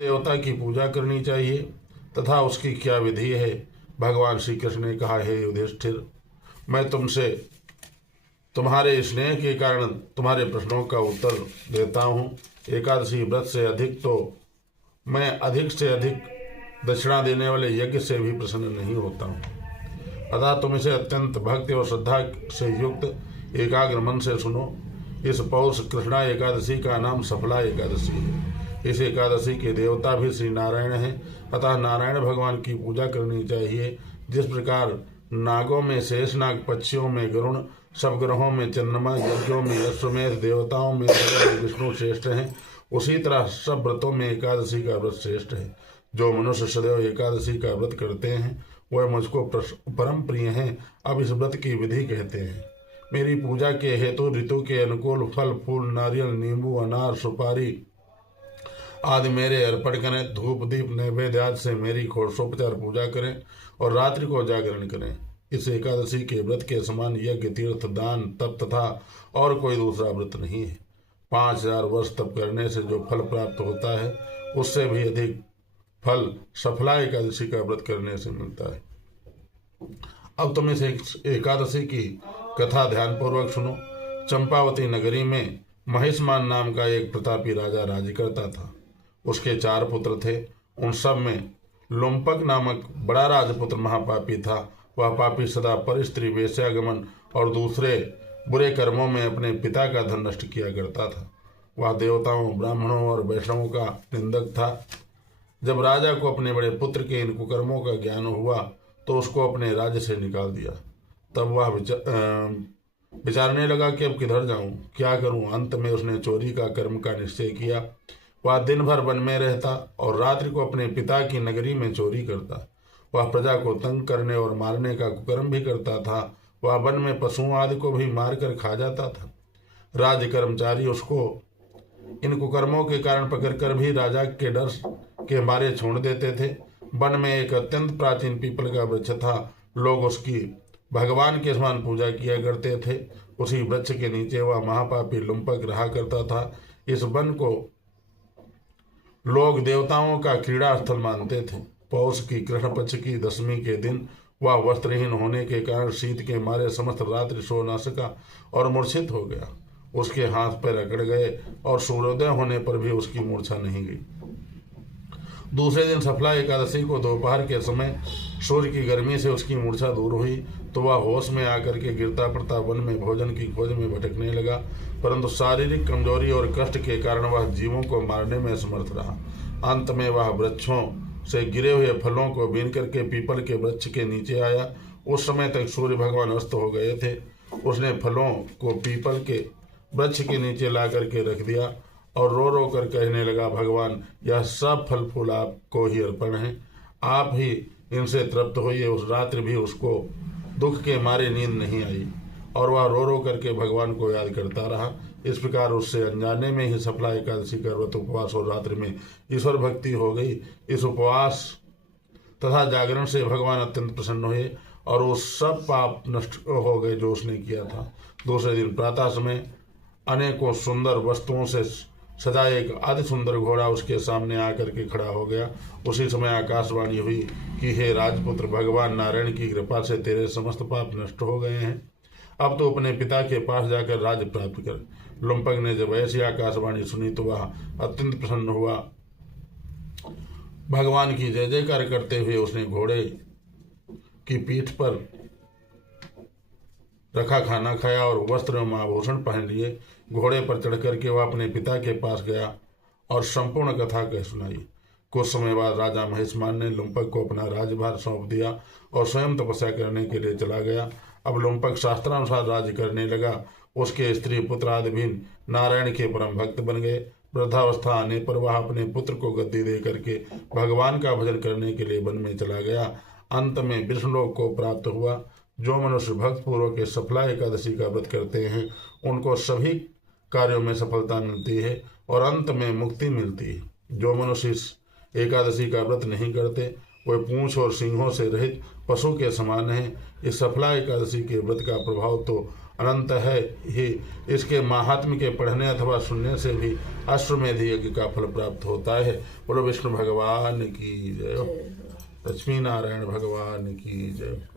देवता की पूजा करनी चाहिए तथा उसकी क्या विधि है। भगवान श्री कृष्ण ने कहा, हे युधिष्ठिर, मैं तुमसे तुम्हारे स्नेह के कारण तुम्हारे प्रश्नों का उत्तर देता हूँ। एकादशी व्रत से अधिक तो मैं अधिक से अधिक दक्षिणा देने वाले यज्ञ से भी प्रसन्न नहीं होता हूँ। अतः तुम इसे अत्यंत भक्ति और श्रद्धा से युक्त एकाग्र मन से सुनो। इस पौष कृष्णा एकादशी का नाम सफला एकादशी है। इस एकादशी के देवता भी श्री नारायण हैं। अतः नारायण भगवान की पूजा करनी चाहिए। जिस प्रकार नागों में शेषनाग, पक्षियों में गरुण, सब ग्रहों में चंद्रमा, यज्ञों में अश्वमेध, देवताओं में विष्णु श्रेष्ठ हैं, उसी तरह सब व्रतों में एकादशी का व्रत श्रेष्ठ है। जो मनुष्य सदैव एकादशी का व्रत करते हैं वह मुझको परम प्रिय हैं। अब इस व्रत की विधि कहते हैं। मेरी पूजा के हेतु ऋतु के अनुकूल फल फूल, नारियल, नींबू, अनार, सुपारी आदि मेरे अर्पण करें। धूप दीप नैवेद्य आदि से मेरी षोडशोपचार पूजा करें और रात्रि को जागरण करें। इस एकादशी के व्रत के समान यज्ञ, तीर्थ, दान, तप तथा और कोई दूसरा व्रत नहीं है। 5000 वर्ष तप करने से जो फल प्राप्त होता है उससे भी अधिक फल सफला एकादशी का व्रत करने से मिलता है। अब तुम इस एकादशी की कथा ध्यानपूर्वक सुनो। चंपावती नगरी में महिष्मान नाम का एक प्रतापी राजा राज्य करता था। उसके 4 पुत्र थे। उन सब में लुम्पक नामक बड़ा राजपुत्र महापापी था। वह पापी सदा पर स्त्री, वेश्यागमन और दूसरे बुरे कर्मों में अपने पिता का धन नष्ट किया करता था। वह देवताओं, ब्राह्मणों और वैष्णवों का निंदक था। जब राजा को अपने बड़े पुत्र के इन कुकर्मों का ज्ञान हुआ तो उसको अपने राज्य से निकाल दिया। तब वह विचारने लगा कि अब किधर जाऊं, क्या करूं। अंत में उसने चोरी का कर्म का निश्चय किया। वह दिन भर वन में रहता और रात्रि को अपने पिता की नगरी में चोरी करता। वह प्रजा को तंग करने और मारने का कुकर्म भी करता था। वह वन में पशुओं आदि को भी मारकर खा जाता था। राज्य कर्मचारी उसको इन कुकर्मों के कारण पकड़कर भी राजा के डर के मारे छोड़ देते थे। वन में एक अत्यंत प्राचीन पीपल का वृक्ष था। लोग उसकी भगवान के समान पूजा किया करते थे। उसी वृक्ष के नीचे वह महापापी लुम्पक रहा करता था। इस वन को लोग देवताओं का क्रीड़ा स्थल मानते थे। पौष की कृष्ण पक्ष की दशमी के दिन वह वस्त्रहीन होने के कारण शीत के मारे समस्त रात्रि सो न सका और मूर्छित हो गया। उसके हाथ पैर अकड़ गए और सूर्योदय होने पर भी उसकी मूर्छा नहीं गई। दूसरे दिन सफला एकादशी को दोपहर के समय सूर्य की गर्मी से उसकी मूर्छा दूर हुई तो वह होश में आकर के गिरता पड़ता वन में भोजन की खोज में भटकने लगा। परंतु शारीरिक कमजोरी और कष्ट के कारण वह जीवों को मारने में समर्थ रहा। अंत में वह वृक्षों से गिरे हुए फलों को बीन करके पीपल के वृक्ष के नीचे आया। उस समय तक सूर्य भगवान अस्त हो गए थे। उसने फलों को पीपल के वृक्ष के नीचे ला करके रख दिया और रो रो कर कहने लगा, भगवान, यह सब फल फूल आपको ही अर्पण है, आप ही इनसे तृप्त होइए। उस रात्रि भी उसको दुख के मारे नींद नहीं आई और वह रो रो करके भगवान को याद करता रहा। इस प्रकार उससे अनजाने में ही सफला एकादशी का व्रत, उपवास और रात्रि में ईश्वर भक्ति हो गई। इस उपवास तथा जागरण से भगवान अत्यंत प्रसन्न हुए और वो सब पाप नष्ट हो गए जो उसने किया था। दूसरे दिन प्रातः समय अनेकों सुंदर वस्तुओं से सजा एक अति सुंदर घोड़ा उसके सामने आकर के खड़ा हो गया। उसी समय आकाशवाणी हुई कि हे राजपुत्र, भगवान नारायण की कृपा से तेरे समस्त पाप नष्ट हो गए हैं। अब तो अपने पिता के पास जाकर राज्य प्राप्त कर। लुम्पक ने जब ऐसी आकाशवाणी सुनी तो वह अत्यंत प्रसन्न हुआ। भगवान की जय जयकार करते हुए उसने घोड़े की पीठ पर रखा खाना खाया और वस्त्र एवं आभूषण पहन लिए। घोड़े पर चढ़ करके वह अपने पिता के पास गया और संपूर्ण कथा कह सुनाई। कुछ समय बाद राजा महिष्मान ने लुम्पक को अपना राज्यभार सौंप दिया और स्वयं तपस्या करने के लिए चला गया। अब लुम्पक शास्त्रानुसार राज्य करने लगा। उसके स्त्री पुत्र आदि भी नारायण के परम भक्त बन गए। वृद्धावस्था आने पर वह अपने पुत्र को गद्दी दे करके भगवान का भजन करने के लिए वन में चला गया। अंत में विष्णुलोक को प्राप्त हुआ। जो मनुष्य भक्त पूर्वक सफला एकादशी का व्रत करते हैं उनको सभी कार्यों में सफलता मिलती है और अंत में मुक्ति मिलती है। जो मनुष्य इस एकादशी का व्रत नहीं करते वे पूंछ और सिंहों से रहित पशु के समान हैं। इस सफला एकादशी के व्रत का प्रभाव तो अनंत है ही। इसके महात्म्य के पढ़ने अथवा सुनने से भी अश्वमेध यज्ञ का फल प्राप्त होता है। बोलो विष्णु भगवान की जय। लक्ष्मी नारायण भगवान की जय।